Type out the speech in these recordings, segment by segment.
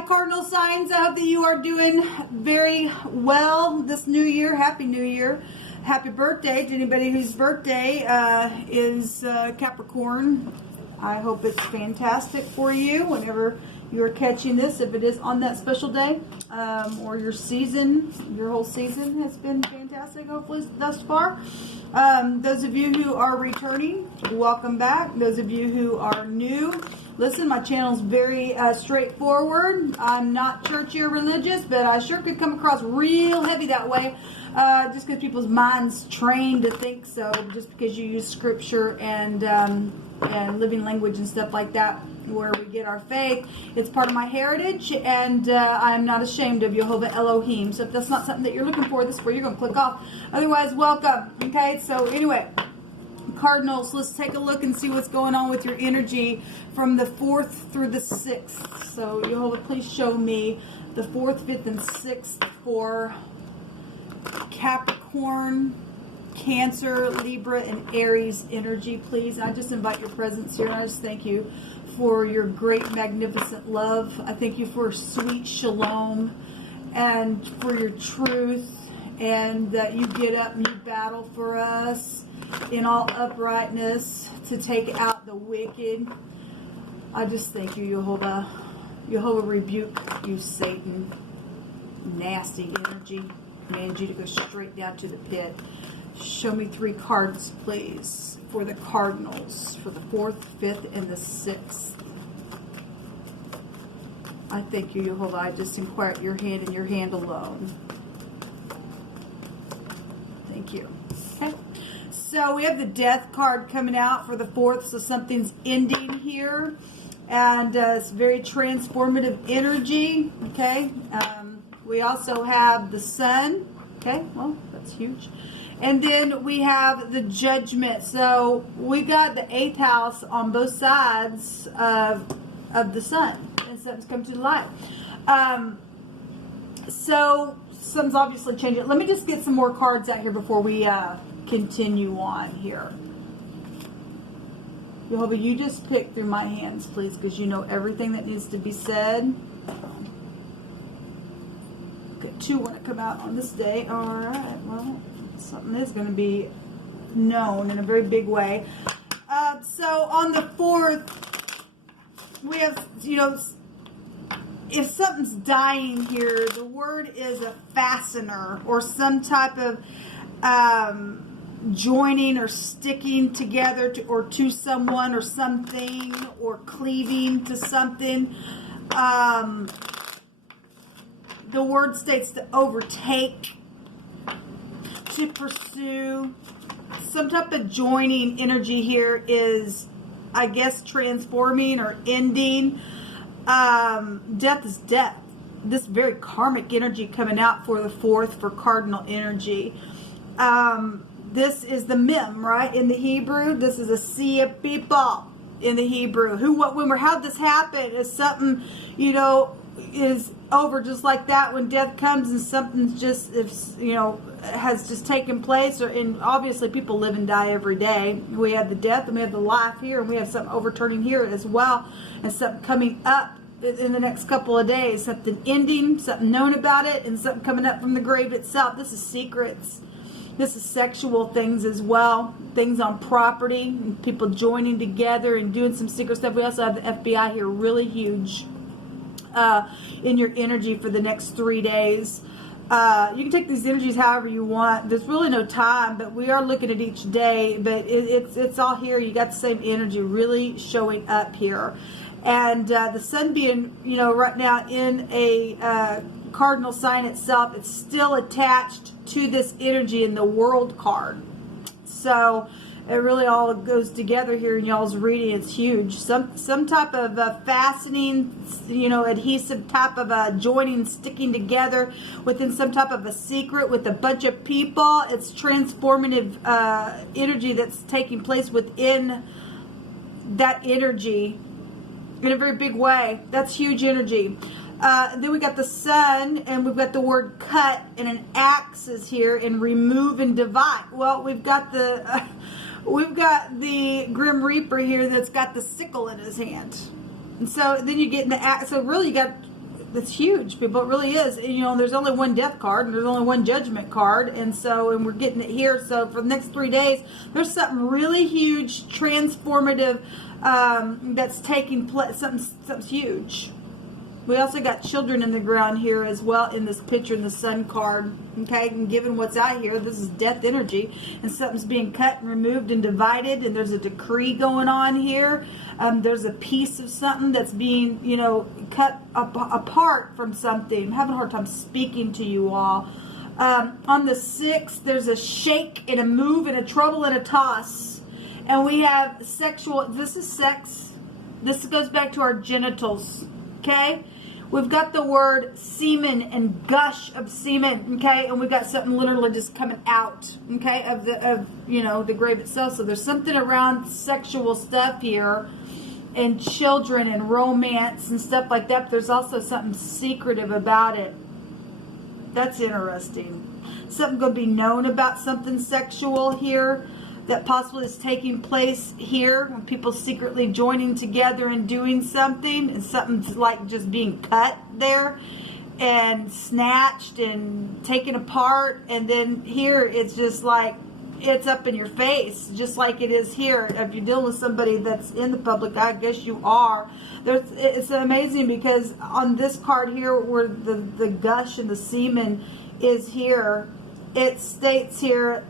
my cardinal signs. I hope that you are doing very well this new year. Happy New Year. Happy birthday to anybody whose birthday is Capricorn. I hope it's fantastic for you whenever you're catching this, if it is on that special day, or your season, your whole season has been fantastic, hopefully, thus far. Those of you who are returning, welcome back. Those of you who are new, listen, my channel is very straightforward. I'm not churchy or religious, but I sure could come across real heavy that way, just because people's minds trained to think so, just because you use scripture and living language and stuff like that, where we get our faith. It's part of my heritage, and I'm not ashamed of Jehovah Elohim. So if that's not something that you're looking for, this is where you're going to click off. Otherwise, welcome. Okay, so anyway, Cardinals, let's take a look and see what's going on with your energy from the 4th through the 6th. So Jehovah, please show me the 4th, 5th, and 6th for Capricorn, Cancer, Libra, and Aries energy, please. I just invite your presence here. I just thank you for your great, magnificent love. I thank you for sweet shalom and for your truth, and that you get up and you battle for us in all uprightness to take out the wicked. I just thank you, Jehovah. Jehovah, rebuke you, Satan. Nasty energy. Command you to go straight down to the pit. Show me 3 cards, please, for the Cardinals, for the 4th, 5th, and the 6th. I thank you, Jehovah. I just inquire at your hand and your hand alone. Thank you. Okay. So we have the Death card coming out for the 4th, so something's ending here. And it's very transformative energy. Okay. We also have the Sun. Okay. Well, that's huge. And then we have the Judgment. So we got the 8th house on both sides of the Sun. And something's come to the light. So something's obviously changing. Let me just get some more cards out here before we continue on here. Jehovah, you just pick through my hands, please, because you know everything that needs to be said. Okay, 2 want to come out on this day. All right, well, something is going to be known in a very big way. So on the 4th, we have, you know, if something's dying here, the word is a fastener or some type of joining or sticking together to someone or something, or cleaving to something. The word states to overtake, to pursue. Some type of joining energy here is, I guess, transforming or ending. Death is death. This very karmic energy coming out for the 4th for cardinal energy. This is the mem, right? In the Hebrew, this is a sea of people in the Hebrew. Who, what, when, where, how'd this happen? Is something, you know, is over just like that when death comes and something's just, you know, has just taken place. And obviously people live and die every day. We have the death and we have the life here, and we have something overturning here as well, and something coming up in the next couple of days. Something ending, something known about it, and something coming up from the grave itself. This is secrets. This is sexual things as well. Things on property, and people joining together and doing some secret stuff. We also have the FBI here, really huge in your energy for the next 3 days. You can take these energies however you want. There's really no time, but we are looking at each day. But it's all here. You got the same energy really showing up here. And the Sun being, you know, right now in a cardinal sign itself, it's still attached to this energy in the World card. So it really all goes together here in y'all's reading. It's huge. Some type of fastening, you know, adhesive type of joining, sticking together within some type of a secret with a bunch of people. It's transformative energy that's taking place within that energy in a very big way. That's huge energy. Then we got the Sun, and we've got the word cut, and an axe is here, and remove and divide. Well, we've got the Grim Reaper here that's got the sickle in his hand. And so then you get in the axe. So really you got That's huge, people. It really is. And, you know, there's only one death card and there's only one judgment card. And so, and we're getting it here. So for the next 3 days, there's something really huge, transformative, that's taking place. Something's huge. We also got children in the ground here as well in this picture in the sun card. Okay, and given what's out here, this is death energy, and something's being cut and removed and divided, and there's a decree going on here. There's a piece of something that's being, you know, cut apart from something. I'm having a hard time speaking to you all. On the 6th, there's a shake and a move and a trouble and a toss. And we have sexual, this is sex. This goes back to our genitals. Okay, we've got the word semen and gush of semen. Okay, and we've got something literally just coming out. Okay, of you know, the grave itself. So there's something around sexual stuff here, and children and romance and stuff like that. But there's also something secretive about it. That's interesting. Something going to be known about something sexual here that possibly is taking place here, when people secretly joining together and doing something, and something's like just being cut there and snatched and taken apart. And then here it's just like it's up in your face, just like it is here. If you're dealing with somebody that's in the public, I guess you are. It's amazing because on this card here, where the gush and the semen is here, it states here,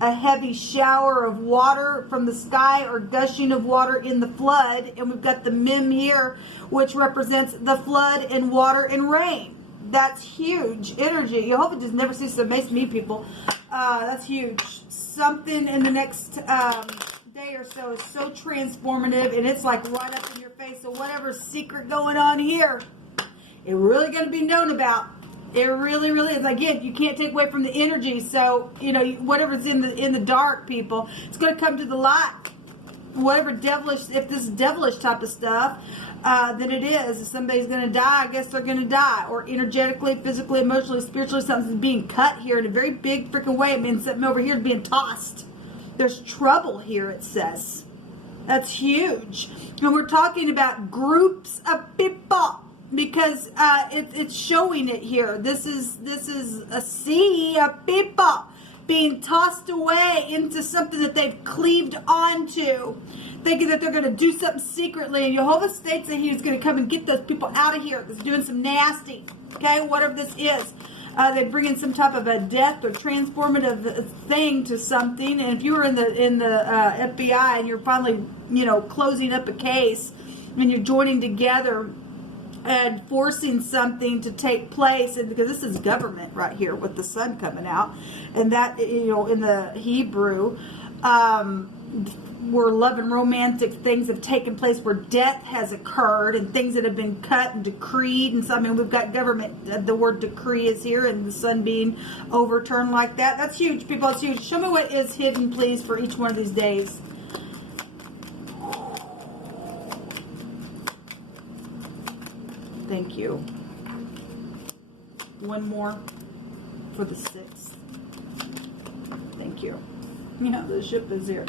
a heavy shower of water from the sky or gushing of water in the flood. And we've got the mem here, which represents the flood and water and rain. That's huge energy. You hope it just never ceases to amaze me, people. That's huge. Something in the next day or so is so transformative, and it's like right up in your face. So whatever's secret going on here, it's really going to be known about. It really, really is. Again, you can't take away from the energy. So, you know, whatever's in the dark, people, it's going to come to the light. Whatever devilish, if this is devilish type of stuff, then it is. If somebody's going to die, I guess they're going to die. Or energetically, physically, emotionally, spiritually, something's being cut here in a very big freaking way. It means something over here is being tossed. There's trouble here, it says. That's huge. And we're talking about groups of people, because it's showing it here. This is a sea of people being tossed away into something that they've cleaved onto, thinking that they're going to do something secretly. And Jehovah states that he's going to come and get those people out of here that's doing some nasty, okay, whatever this is. They bring in some type of a death or transformative thing to something. And if you were in the FBI and you're finally, you know, closing up a case and you're joining together and forcing something to take place, and because this is government right here with the sun coming out, and that, you know, in the Hebrew, where love and romantic things have taken place, where death has occurred, and things that have been cut and decreed, and so, I mean, we've got government, the word decree is here, and the sun being overturned like that. That's huge, people. It's huge. Show me what is hidden, please, for each one of these days. Thank you. One more for the 6th. Thank you. Yeah, the ship is here.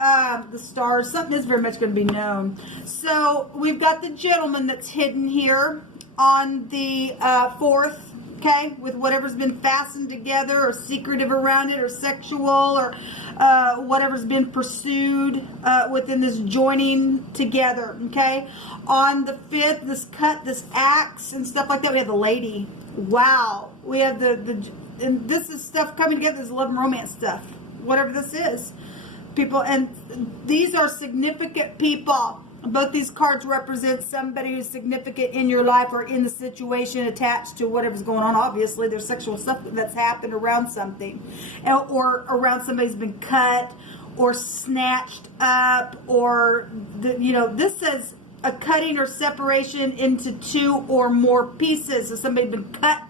The stars. Something is very much going to be known. So we've got the gentleman that's hidden here on the 4th. Okay, with whatever's been fastened together or secretive around it or sexual or whatever's been pursued within this joining together. Okay, on the 5th, this cut, this axe and stuff like that. We have the lady. Wow, we have and this is stuff coming together. This love and romance stuff. Whatever this is, people, and these are significant people. Both these cards represent somebody who's significant in your life or in the situation attached to whatever's going on. Obviously, there's sexual stuff that's happened around something, or around somebody's been cut or snatched up, or you know, this says a cutting or separation into 2 or more pieces. So somebody's been cut,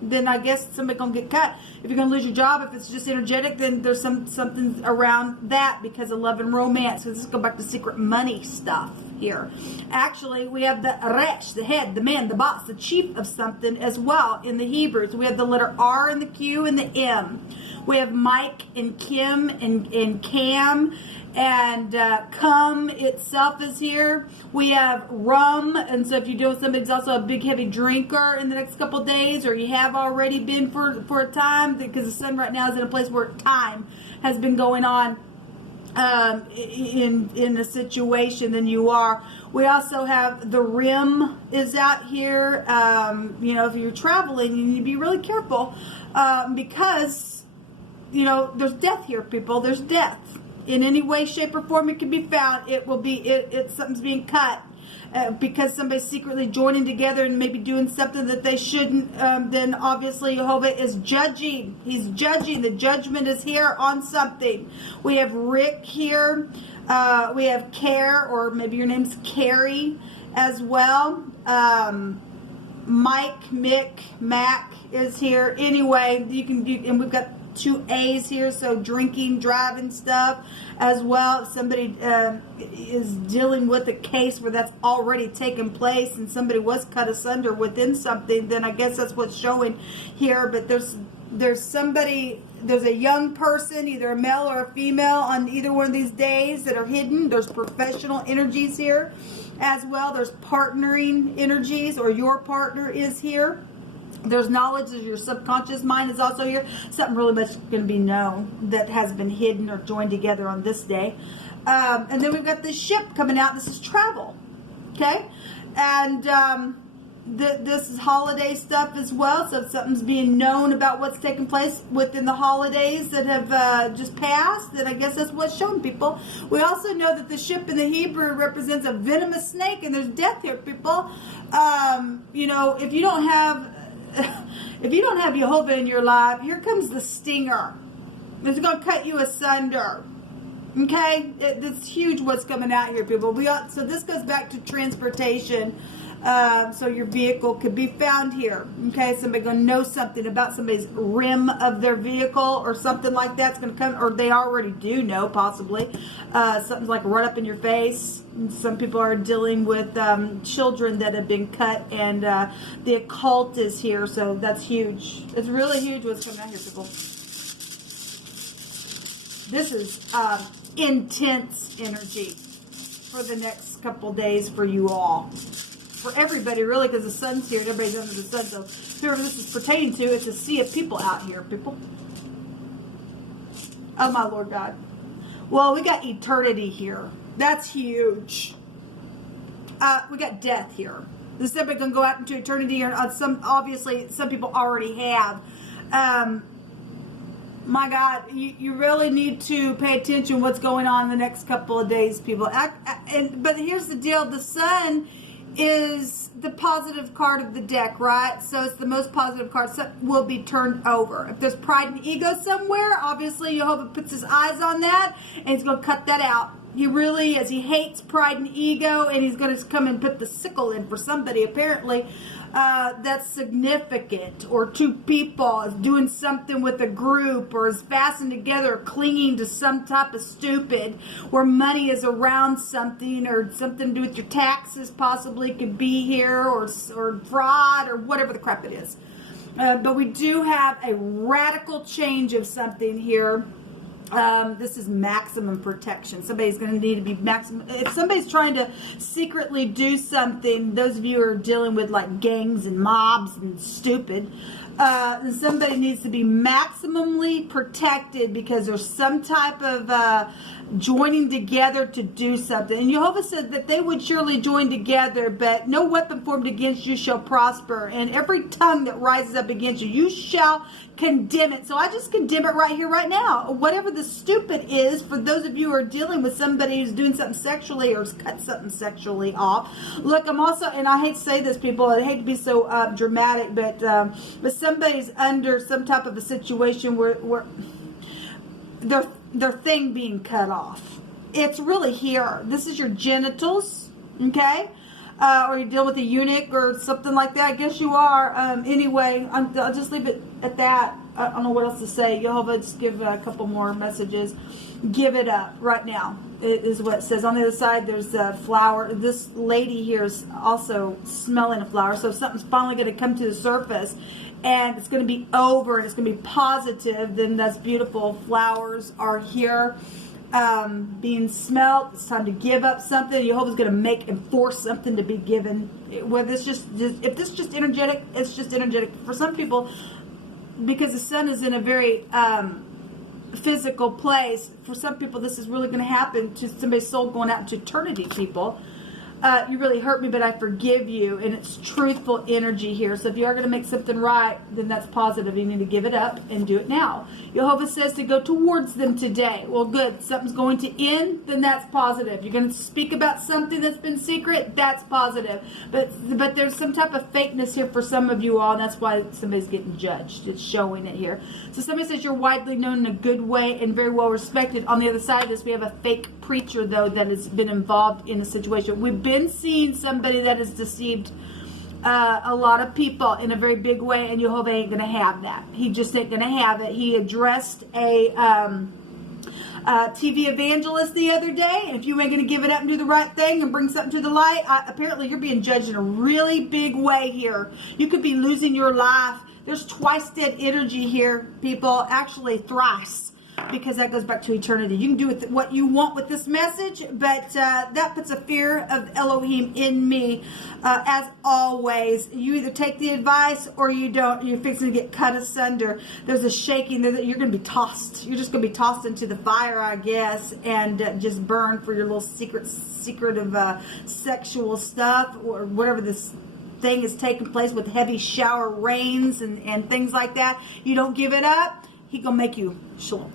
then I guess somebody's gonna get cut. If you're gonna lose your job, if it's just energetic, then there's something around that because of love and romance. So this is go back to secret money stuff here. Actually, we have the resh, the head, the man, the boss, the chief of something as well in the Hebrews. We have the letter R and the Q and the M. We have Mike and Kim and Cam and cum itself is here. We have rum, and so if you're doing somebody who's also a big heavy drinker in the next couple of days, or you have already been for a time, because the sun right now is in a place where time has been going on in a situation, then you are. We also have the rim is out here. You know, if you're traveling, you need to be really careful because, you know, there's death here, people. There's death. In any way, shape, or form it can be found. It will be, something's being cut. Because somebody's secretly joining together and maybe doing something that they shouldn't, then obviously Jehovah is judging. He's judging. The judgment is here on something. We have Rick here. We have Care, or maybe your name's Carrie as well. Mike, Mick, Mac is here. Anyway, you can do, and we've got 2 A's here, so drinking, driving stuff as well. If somebody is dealing with a case where that's already taken place and somebody was cut asunder within something, then I guess that's what's showing here. But there's somebody, there's a young person, either a male or a female, on either one of these days that are hidden. There's professional energies here as well. There's partnering energies, or your partner is here. There's knowledge of your subconscious mind is also here. Something really much going to be known that has been hidden or joined together on this day. And then we've got this ship coming out. This is travel. Okay? And this is holiday stuff as well. So if something's being known about what's taking place within the holidays that have just passed, then I guess that's what's showing people. We also know that the ship in the Hebrew represents a venomous snake, and there's death here, people. You know, if you don't have Jehovah in your life, here comes the stinger. It's going to cut you asunder. Okay? It's huge what's coming out here, people. So this goes back to transportation. So your vehicle could be found here. Okay? Somebody going to know something about somebody's rim of their vehicle or something like that's going to come, or they already do know, possibly. Something's like right up in your face. Some people are dealing with children that have been cut, and the occult is here, so that's huge. It's really huge what's coming out here, people. This is intense energy for the next couple days for you all. For everybody, really, because the sun's here and everybody's under the sun, so whoever this is pertaining to, it's a sea of people out here, people. Oh, my Lord God. Well, we got eternity here. That's huge. We got death here. This is everybody going to go out into eternity, or obviously some people already have. My God, you really need to pay attention to what's going on in the next couple of days, people. But here's the deal. The sun is the positive card of the deck, right? So it's the most positive card. So will be turned over. If there's pride and ego somewhere, obviously Jehovah puts his eyes on that, and he's going to cut that out. He really is. He hates pride and ego, and he's going to come and put the sickle in for somebody, apparently. That's significant, or 2 people is doing something with a group, or is fastened together, clinging to some type of stupid, where money is around something, or something to do with your taxes possibly could be here, or fraud, or whatever the crap it is. But we do have a radical change of something here. This is maximum protection. Somebody's going to need to be maximum. If somebody's trying to secretly do something, those of you who are dealing with like gangs and mobs and stupid, somebody needs to be maximally protected because there's some type of joining together to do something. And Jehovah said that they would surely join together, but no weapon formed against you shall prosper. And every tongue that rises up against you, you shall condemn it. So I just condemn it right here, right now. Whatever the stupid is, for those of you who are dealing with somebody who's doing something sexually or has cut something sexually off. Look, I'm also, and I hate to say this, people, I hate to be so dramatic, but somebody's under some type of a situation where their thing being cut off. It's really here. This is your genitals, okay? Or you deal with a eunuch or something like that. I guess you are. Anyway, I'll just leave it at that. I don't know what else to say. Jehovah, just give a couple more messages. Give it up right now. It is what it says. On the other side, there's a flower. This lady here is also smelling a flower. So if something's finally going to come to the surface and it's going to be over and it's going to be positive, then that's beautiful. Flowers are here. being smelt. It's time to give up something. Jehovah's going to make and force something to be given. Whether it's just if this is just energetic, it's just energetic. For some people, because the sun is in a very physical place, for some people this is really going to happen to somebody's soul going out into eternity. People, you really hurt me, but I forgive you. And it's truthful energy here. So if you are going to make something right, then that's positive. You need to give it up and do it now. Jehovah says to go towards them today. Well, good. Something's going to end, then that's positive. You're going to speak about something that's been secret, that's positive. But there's some type of fakeness here for some of you all, and that's why somebody's getting judged. It's showing it here. So somebody says you're widely known in a good way and very well respected. On the other side of this, we have a fake preacher, though, that has been involved in a situation. We've been seeing somebody that has deceived a lot of people in a very big way, and Jehovah ain't going to have that. He just ain't going to have it. He addressed a TV evangelist the other day, and if you ain't going to give it up and do the right thing and bring something to the light, apparently you're being judged in a really big way here. You could be losing your life. There's twice dead energy here, people. Actually, thrice. Because that goes back to eternity. You can do with what you want with this message, but that puts a fear of Elohim in me. As always, you either take the advice or you don't. You're fixing to get cut asunder. There's a shaking. You're going to be tossed. You're just going to be tossed into the fire, I guess, and just burn for your little secret of sexual stuff or whatever this thing is taking place with heavy shower rains and things like that. You don't give it up, he going to make you shalom.